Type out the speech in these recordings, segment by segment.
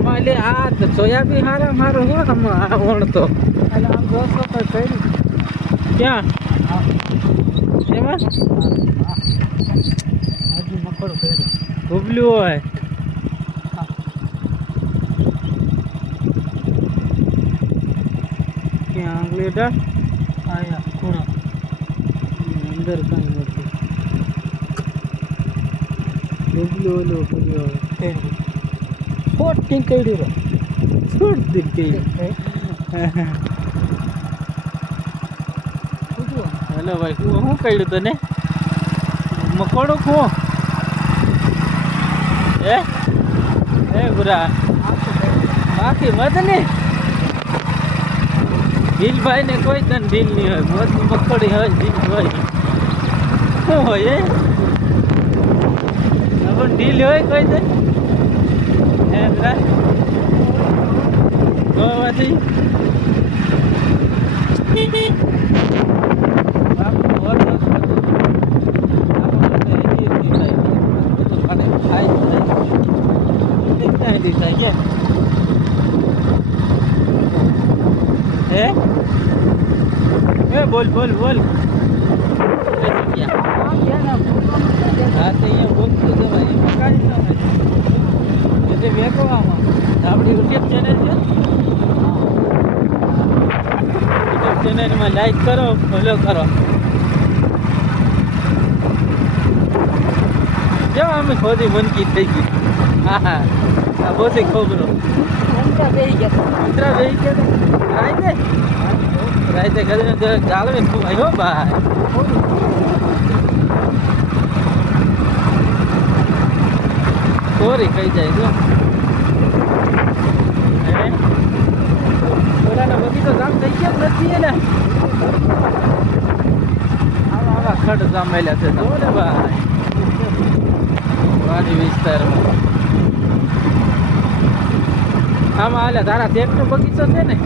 આમાં એટલે આ સોયાબીન હારા મારો હો આમાં આ વણતો એટલે આમ જોશો તો કર્યું ક્યાં એમાં હજુ મકડું કર્યું ઉબલ્યું હોય ક્યાં આંગળીટા આયા ખૂણો અંદર કાંઈ નથી ઉબલ્યું ઓલું કર્યું કર્યું છોટી કર્યું છોડ દીધી હેલો ભાઈ શું કહ્યું તને મકોડો ખો એ ગુરા બાકી મત ને ભીલભાઈ ને કોઈ તને ઢીલ નહીં હોય મત મકોડી હોય ઢીલ હોય શું હોય પણ ઢીલ હોય કોઈ તને હે ગુરા ગોવાથી બોલ બોલ બોલ હા તો અહીંયા બોલતું જવાય એમાં કાંઈ ન હોય એટલે વેકવામાં આપણી યુટ્યુબ ચેનલ છે યુટ્યુબ ચેનલમાં લાઈક કરો ફોલો કરો જો અમે ખોદી મનકી થઈ ગઈ હા હા આ બોસી ખોબરો મંત્રા બેહી ગયા રાઈતે કરીને ચાલવે તું આવ્યો ભાઈ સોરી કહી જાય જો ઓલાનો બગીચો જામ થઈ ગયો નથી એને આવા ખડ જામેલા છે જો ને ભાઈ વાડી વિસ્તારમાં આમાં હાલે તારા ટ્રેક્ટર બગીચો છે ને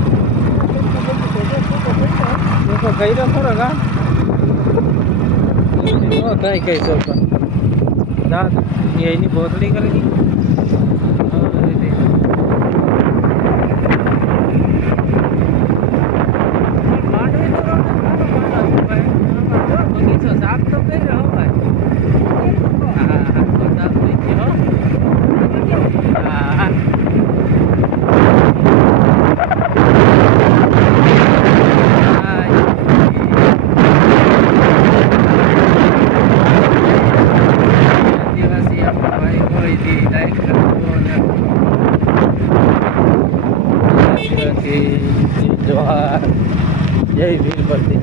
તો ગઈ ખરો કા કઈ કઈ તો પણ દાદ એની બોતડી કરી બગીચો સાફ તો કર્યો ભાઈ હા તો સાફ થઈ ગયો હા જય વીર ભરતી